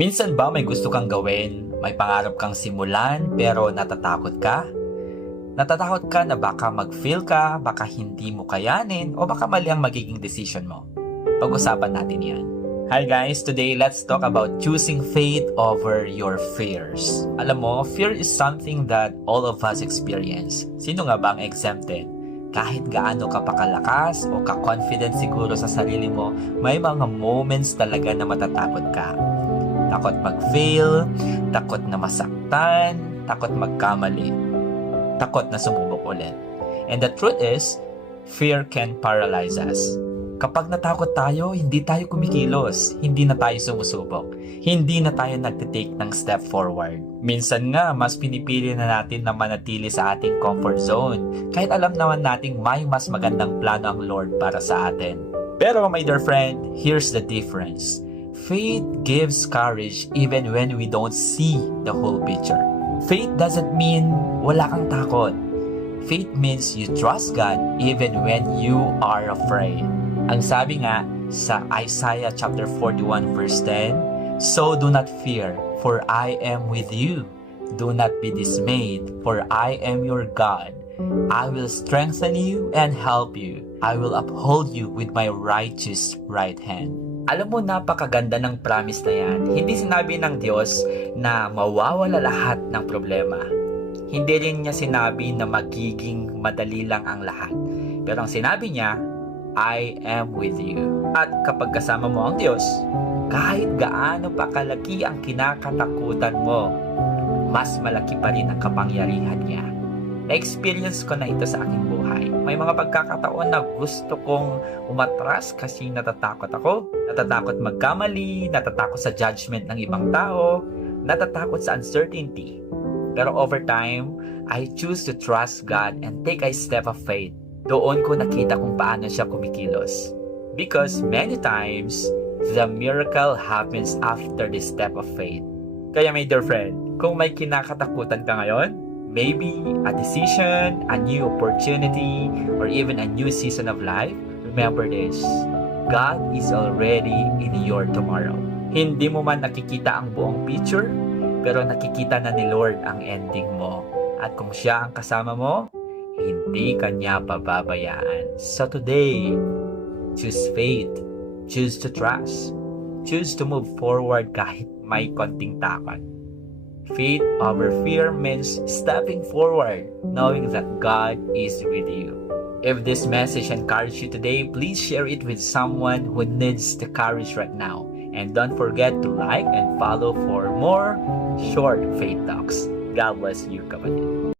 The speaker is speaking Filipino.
Minsan ba may gusto kang gawin, may pangarap kang simulan pero natatakot ka? Natatakot ka na baka mag-fail ka, baka hindi mo kayanin, o baka mali ang magiging decision mo. Pag-usapan natin yan. Hi guys, today let's talk about choosing faith over your fears. Alam mo, fear is something that all of us experience. Sino nga ba ang exempted? Kahit gaano ka pakalakas o ka-confident siguro sa sarili mo, may mga moments talaga na matatakot ka. Takot mag-fail, takot na masaktan, takot magkamali, takot na sumubok ulit. And the truth is, fear can paralyze us. Kapag natakot tayo, hindi tayo kumikilos, hindi na tayo sumusubok, hindi na tayo nagtitake ng step forward. Minsan nga, mas pinipili na natin na manatili sa ating comfort zone, kahit alam naman nating may mas magandang plano ang Lord para sa atin. Pero my dear friend, here's the difference. Faith gives courage even when we don't see the whole picture. Faith doesn't mean wala kang takot. Faith means you trust God even when you are afraid. Ang sabi nga sa Isaiah chapter 41 verse 10, "So do not fear, for I am with you. Do not be dismayed, for I am your God. I will strengthen you and help you. I will uphold you with my righteous right hand." Alam mo, napakaganda ng promise na yan. Hindi sinabi ng Diyos na mawawala lahat ng problema. Hindi rin niya sinabi na magiging madali lang ang lahat. Pero ang sinabi niya, I am with you. At kapag kasama mo ang Diyos, kahit gaano pa kalaki ang kinakatakutan mo, mas malaki pa rin ang kapangyarihan niya. Na-experience ko na ito sa aking buhay. May mga pagkakataon na gusto kong umatras kasi natatakot ako. Natatakot magkamali, natatakot sa judgment ng ibang tao, natatakot sa uncertainty. Pero over time, I choose to trust God and take a step of faith. Doon ko nakita kung paano siya kumikilos. Because many times, the miracle happens after the step of faith. Kaya my dear friend, kung may kinakatakutan ka ngayon, maybe a decision, a new opportunity, or even a new season of life, remember this: God is already in your tomorrow. Hindi mo man nakikita ang buong picture, pero nakikita na ni Lord ang ending mo. At kung siya ang kasama mo, hindi ka niya pababayaan. So today, choose faith, choose to trust, choose to move forward kahit may konting takot. Faith over fear means stepping forward, knowing that God is with you. If this message encouraged you today, please share it with someone who needs the courage right now. And don't forget to like and follow for more short faith talks. God bless you, kapatid.